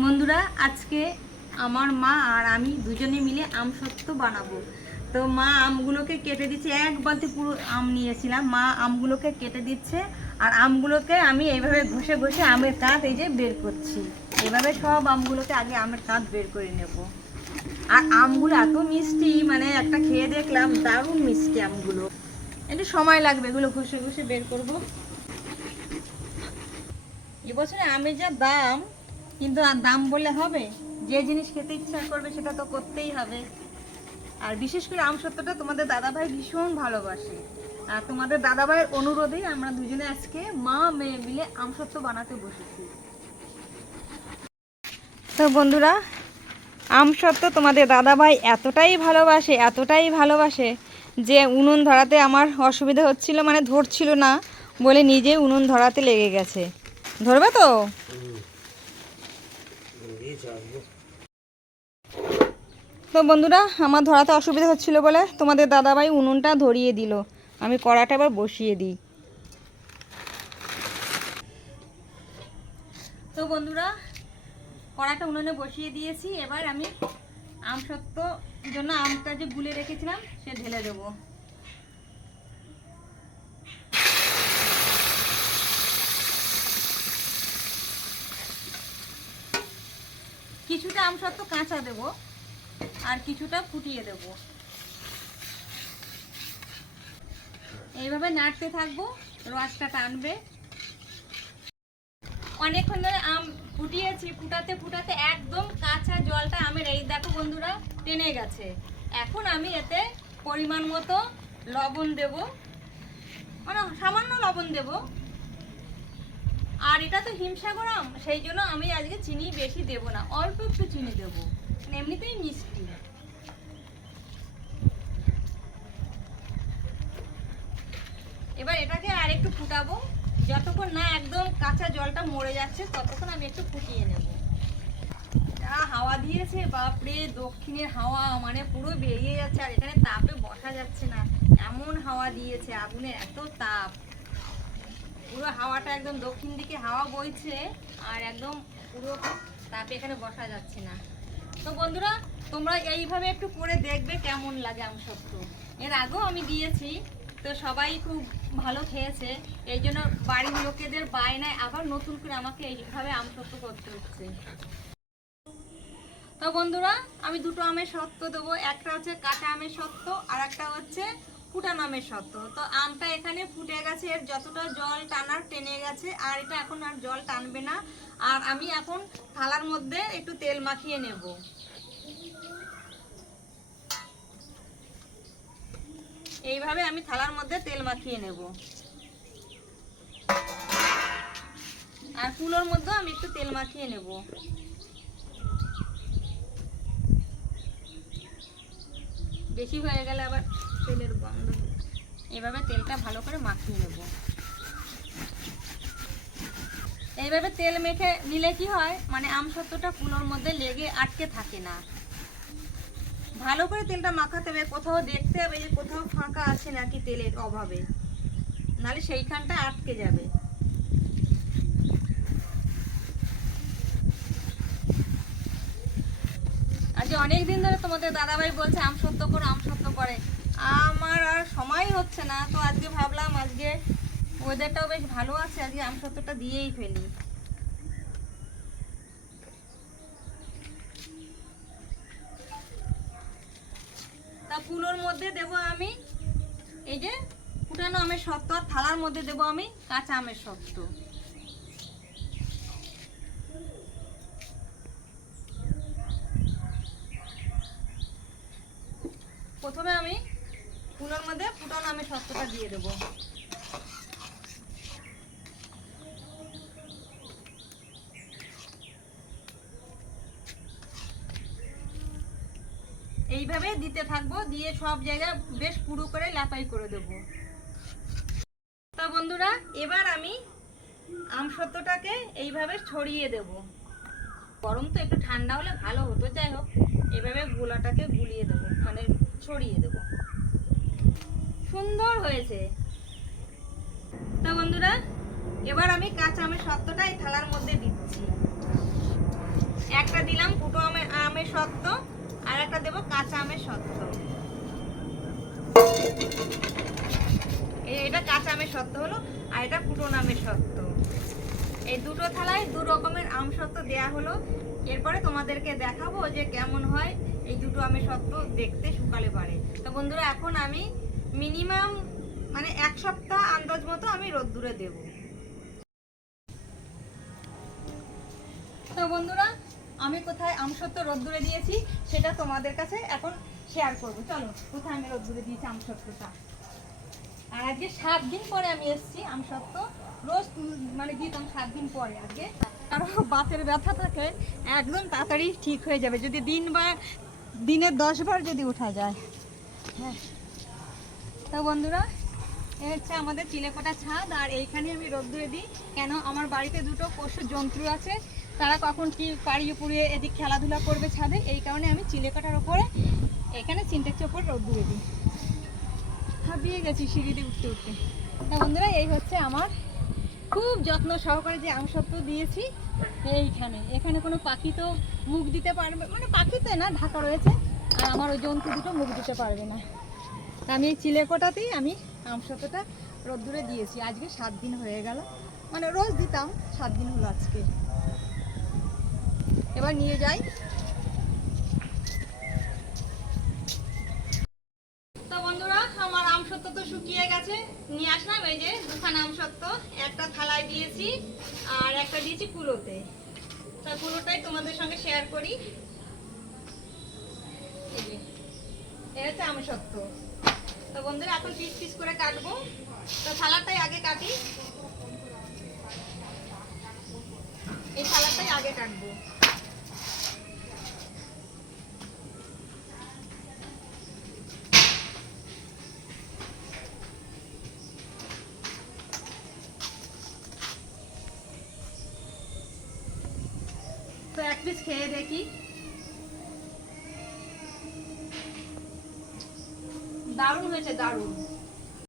বন্ধুরা, আজকে আমার মা আর আমি দুজনে মিলে আম সত্য বানাবো। তো মা আমগুলোকে কেটে দিচ্ছে, এক বালতি পুরো আম নিয়েছিলাম। মা আমগুলোকে কেটে দিচ্ছে আর আমগুলোকে আমি এইভাবে ঘষে ঘষে আমের কাঁধ এই যে বের করছি। এইভাবে সব আমগুলোকে আগে আমের কাঁধ বের করে নেব। আর আমগুলো এত মিষ্টি মানে একটা খেয়ে দেখলাম, দারুণ মিষ্টি আমগুলো। একটু সময় লাগবে এগুলো ঘষে ঘষে বের করব। এবছরে আমের যা দাম কিন্তু আর দাম বললে হবে? যে জিনিস খেতে ইচ্ছা করবে সেটা তো করতেই হবে। আর বিশেষ করে আম সত্যটা তোমাদের দাদাভাই ভীষণ ভালোবাসে। আর তোমাদের দাদাভাইয়ের অনুরোধেই আমরা দুজনে আজকে মা মেয়ে মিলে আম সত্য বানাতে বসেছি। তো বন্ধুরা, আম সত্য তোমাদের দাদাভাই এতটাই ভালোবাসে এতটাই ভালোবাসে যে উনুন ধরাতে আমার অসুবিধা হচ্ছিল মানে ধরছিল না বলে নিজে উনুন ধরাতে লেগে গেছে। ধরবে তো? তো বন্ধুরা, আমার ধরাতে অসুবিধা হচ্ছিল বলে তোমাদের দাদাভাই উনুনটা ধরিয়ে দিল। আমি কড়াটা এবার বসিয়ে দিই। তো বন্ধুরা, কড়াটা উনুনে বসিয়ে দিয়েছি। এবার আমি আম সত্য জন্য আমটা যে গুলে রেখেছিলাম, সে ঢেলে দেবো। কিছুটা আম সত্য কাঁচা দেব আর কিছুটা ফুটিয়ে দেব। এইভাবে নাড়তে থাকব, রসটা টানবে। অনেকক্ষণ ধরে আম ফুটিয়েছি, ফুটাতে ফুটাতে একদম কাঁচা জলটা আমের, এই দেখো বন্ধুরা, টেনে গেছে। এখন আমি এতে পরিমাণ মতো লবণ দেব। মানে সামান্য লবণ দেব। আর এটা তো হিমসাগর আম সেই জন্য আমি আজকে চিনি বেশি দেব না, অল্প একটু চিনি দেব মানে এমনিতেই মিষ্টি। এবার এটাকে আর একটু ফুটাবো, যতক্ষণ না একদম কাঁচা জলটা মরে যাচ্ছে, ততক্ষণ আমি একটু ফুটিয়ে নেব। যা হাওয়া দিয়েছে, বাপরে, দক্ষিণের হাওয়া মানে পুরো বেরিয়ে যাচ্ছে, আর এখানে তাপে বসা যাচ্ছে না, এমন হাওয়া দিয়েছে আগুনে এত তাপ। পুরো হাওয়াটা একদম দক্ষিণ দিকে হাওয়া বইছে আর একদম পুরো তাপে এখানে বসা যাচ্ছে না। তো বন্ধুরা, তোমরা এইভাবে একটু করে দেখবে কেমন লাগে আমসত্ব। এর আগেও আমি দিয়েছি, তো সবাই খুব ভালো খেয়েছে। এই জন্য বাড়ির লোকেদের বায়নায় আবার নতুন করে আমাকে এইভাবে আম আমসত্ব করতে হচ্ছে। তো বন্ধুরা, আমি দুটো আমের সত্ত্ব দেবো। একটা হচ্ছে কাঁচা আমের সত্ত্ব, আর একটা হচ্ছে ফুটানো আমের সত্ত্ব তো আমটা এখানে ফুটে গেছে, এর যতটা জল টানার টেনে গেছে, আর এটা এখন আর জল টানবে না। আর আমি এখন থালার মধ্যে একটু তেল মাখিয়ে নেব। এইভাবে আমি থালার মধ্যে তেল মাখিয়ে নেব। আর কুলোর মধ্যেও আমি একটু তেল মাখিয়ে নেব। বেশি হয়ে গেলে আবার তেলের গন্ধ এভাবে তেলটা ভালো করে মাখিয়ে নেব। এইভাবে তেল মেখে নিলে কি হয়? মানে আম সত্যটা কুলোর মধ্যে লেগে আটকে থাকে না। ভালো করে তেলটা মাখাতে হবে। কোথাও দেখতে হবে যে কোথাও ফাঁকা আছে নাকি তেলের অভাবে। নাহলে সেইখানটা আটকে যাবে। আজ অনেক দিন ধরে তোমাদের দাদাভাই বলছে, আম সত্য করো, আম সত্য করে। আমার আর সময় হচ্ছে না, তো আজকে ভাবলাম আজকে ওয়েদারটাও বেশ ভালো আছে, আজকে আম সত্যটা দিয়েই ফেলি। তা কুলোর মধ্যে দেব আমি, এই যে ফুটানো আমের সত্ত্ব আর থালার মধ্যে দেব আমি কাঁচা আমের সত্ত্ব প্রথমে আমি কুলোর মধ্যে ফুটানো আমের সত্ত্বটা দিয়ে দেবো। এইভাবে দিতে থাকব, দিয়ে সব জায়গায় বেশ পুরো করে লাপাই করে দেব। তা বন্ধুরা, এবার আমি আম সত্যটাকে এইভাবে ছড়িয়ে দেব। গরম তো একটু ঠান্ডা হলে ভালো হতো, যাই হোক, এভাবে গোলাটাকে গুলিয়ে দেবো মানে ছড়িয়ে দেব। সুন্দর হয়েছে। তা বন্ধুরা, এবার আমি কাঁচা আমের সত্ত্বটা এই থালার মধ্যে দিচ্ছি। একটা দিলাম ফুটো আমের আমের সত্ত্ব আর একটা দেবো কাঁচা আমের এই- এটা কাঁচা আমের সত্ত্ব হলো, আর এটা ফুটো আমের সত্ত্ব এই দুটো থালায় দু রকমের আম সত্ত্ব দেয়া হলো। এরপরে তোমাদেরকে দেখাবো যে কেমন হয় এই দুটো আমের সত্ত্ব দেখতে শুকালে পারে। তো বন্ধুরা, এখন আমি মিনিমাম মানে এক সপ্তাহ আন্দাজ মতো আমি রোদ্দুরে দেবো। তো বন্ধুরা, আমি কোথায় আমসত্ব রোদ্দুরে দিয়েছি সেটা তোমাদের কাছে এখন শেয়ার করব। চলো, কোথায় আমি রোদ্দুরে দিয়েছি আমসত্বটা আর আজকে সাত দিন পরে আমি এসেছি আমসত্ব রোজ মানে দিতাম সাত দিন পরে আজকে। কারণ বাতের ব্যথা থাকে, একদম তাড়াতাড়ি ঠিক হয়ে যাবে। যদি দিন বা দিনের দশ বার যদি উঠা যায় হ্যাঁ। তো বন্ধুরা, এ হচ্ছে আমাদের চিলেকোটা ছাদ, আর এইখানে আমি রোদ্দুরে দিই। কেন? আমার বাড়িতে দুটো পশু জন্তু আছে। তারা কখন কি পাড়িয়ে পুড়িয়ে এদিক খেলাধুলা করবে ছাদে, এই কারণে আমি চিলেকোটার ওপরে এখানে সিনটেক্সের ওপর রোদ্দুরে দিই। হাবিয়ে গেছি সিঁড়িতে উঠতে উঠতে। তা বন্ধুরা, এই হচ্ছে আমার খুব যত্ন সহকারে যে আমসত্ব দিয়েছি, এইখানে। এখানে কোনো পাখি তো মুখ দিতে পারবে মানে পাখিতে না, ঢাকা রয়েছে। আর আমার ওই জন্তু দুটো মুখ দিতে পারবে না। আমি এই চিলেকোটাতেই আমি আমসত্বটা রোদ্দুরে দিয়েছি। আজকে সাত দিন হয়ে গেল। মানে রোজ দিতাম, সাত দিন হলো আজকে। এবার নিয়ে যাই। বন্ধুরা, আমার তো শুকিয়ে গেছে। নিয়ে আসলাম যে একটা থালায় দিয়েছি আর একটা দিয়েছি কুলোতে তা কুলোটাই তোমাদের সঙ্গে শেয়ার করি। এই এটা হচ্ছে আমসত্ব তো বন্ধুরা, এখন পিস পিস করে কাটবো। তো সালাডটাই আগে কাটি। এই সালাডটাই আগে কাটবো। তো এক পিস খেয়ে দেখি। হয়েছে দারুণ